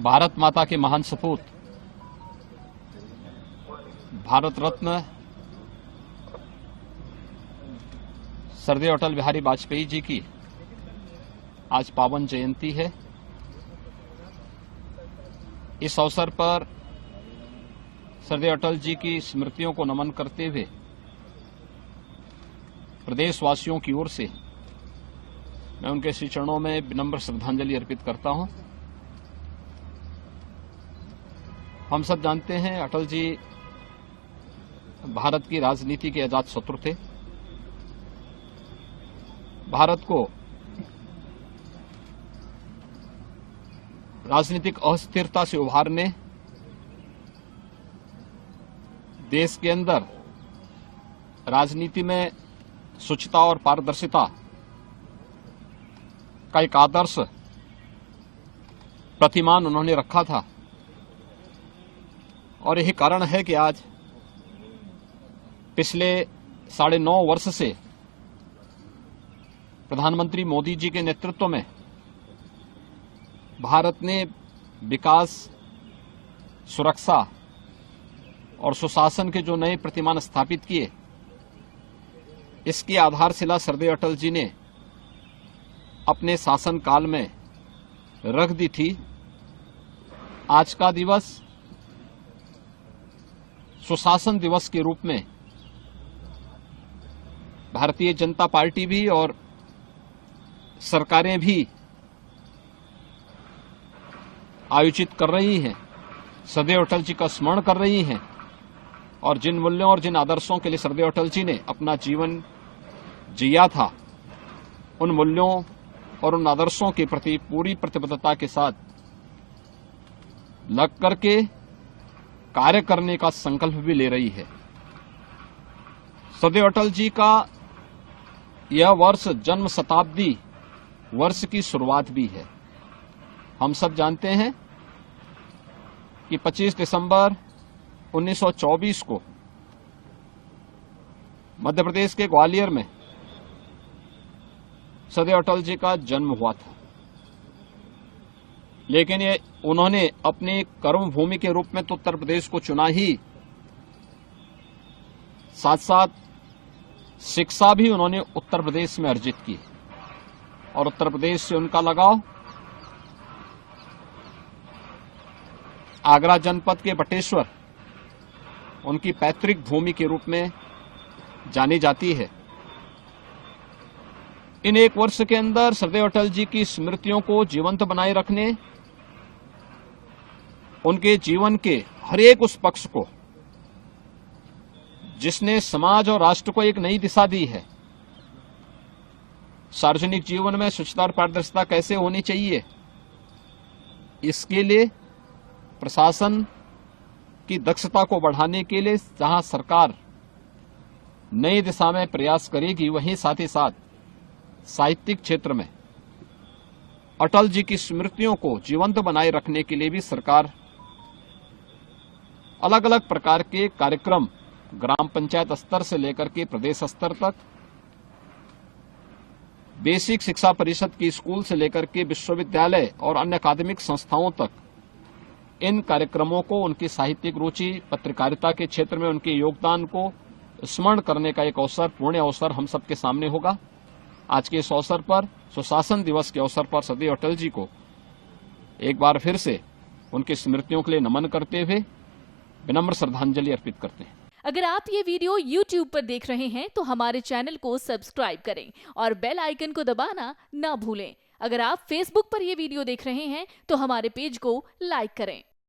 भारत माता के महान सपूत भारत रत्न श्रद्धेय अटल बिहारी वाजपेयी जी की आज पावन जयंती है। इस अवसर पर श्रद्धेय अटल जी की स्मृतियों को नमन करते हुए प्रदेशवासियों की ओर से मैं उनके श्री चरणों में विनम्र श्रद्धांजलि अर्पित करता हूं। हम सब जानते हैं अटल जी भारत की राजनीति के अजात शत्रु थे। भारत को राजनीतिक अस्थिरता से उभारने, देश के अंदर राजनीति में शुचिता और पारदर्शिता का एक आदर्श प्रतिमान उन्होंने रखा था और यही कारण है कि आज पिछले 9.5 वर्ष से प्रधानमंत्री मोदी जी के नेतृत्व में भारत ने विकास, सुरक्षा और सुशासन के जो नए प्रतिमान स्थापित किए, इसकी आधारशिला श्रद्धेय अटल जी ने अपने शासन काल में रख दी थी। आज का दिवस सुशासन दिवस के रूप में भारतीय जनता पार्टी भी और सरकारें भी आयोजित कर रही हैं, श्रद्धेय अटल जी का स्मरण कर रही हैं और जिन मूल्यों और जिन आदर्शों के लिए श्रद्धेय अटल जी ने अपना जीवन जिया था, उन मूल्यों और उन आदर्शों के प्रति पूरी प्रतिबद्धता के साथ लग करके कार्य करने का संकल्प भी ले रही है। श्रद्धेय अटल जी का यह वर्ष जन्म शताब्दी वर्ष की शुरुआत भी है। हम सब जानते हैं कि 25 दिसंबर 1924 को मध्य प्रदेश के ग्वालियर में श्रद्धेय अटल जी का जन्म हुआ था, लेकिन ये उन्होंने अपनी कर्म भूमि के रूप में तो उत्तर प्रदेश को चुना ही, साथ साथ शिक्षा भी उन्होंने उत्तर प्रदेश में अर्जित की और उत्तर प्रदेश से उनका लगाव आगरा जनपद के बटेश्वर उनकी पैतृक भूमि के रूप में जानी जाती है। इन एक वर्ष के अंदर श्रद्धेय अटल जी की स्मृतियों को जीवंत बनाए रखने, उनके जीवन के हर एक उस पक्ष को जिसने समाज और राष्ट्र को एक नई दिशा दी है, सार्वजनिक जीवन में स्वच्छता और पारदर्शिता कैसे होनी चाहिए, इसके लिए प्रशासन की दक्षता को बढ़ाने के लिए जहां सरकार नई दिशा में प्रयास करेगी, वहीं साथ ही साथ साहित्यिक क्षेत्र में अटल जी की स्मृतियों को जीवंत बनाए रखने के लिए भी सरकार अलग अलग प्रकार के कार्यक्रम ग्राम पंचायत स्तर से लेकर के प्रदेश स्तर तक, बेसिक शिक्षा परिषद की स्कूल से लेकर के विश्वविद्यालय और अन्य अकादमिक संस्थाओं तक इन कार्यक्रमों को, उनकी साहित्यिक रुचि, पत्रकारिता के क्षेत्र में उनके योगदान को स्मरण करने का एक अवसर, पूर्ण अवसर हम सबके सामने होगा। आज के इस अवसर पर, सुशासन दिवस के अवसर पर श्रद्धेय अटल जी को एक बार फिर से उनकी स्मृतियों के लिए नमन करते हुए विनम्र श्रद्धांजलि अर्पित करते हैं। अगर आप ये वीडियो YouTube पर देख रहे हैं तो हमारे चैनल को सब्सक्राइब करें और बेल आइकन को दबाना ना भूलें। अगर आप Facebook पर ये वीडियो देख रहे हैं तो हमारे पेज को लाइक करें।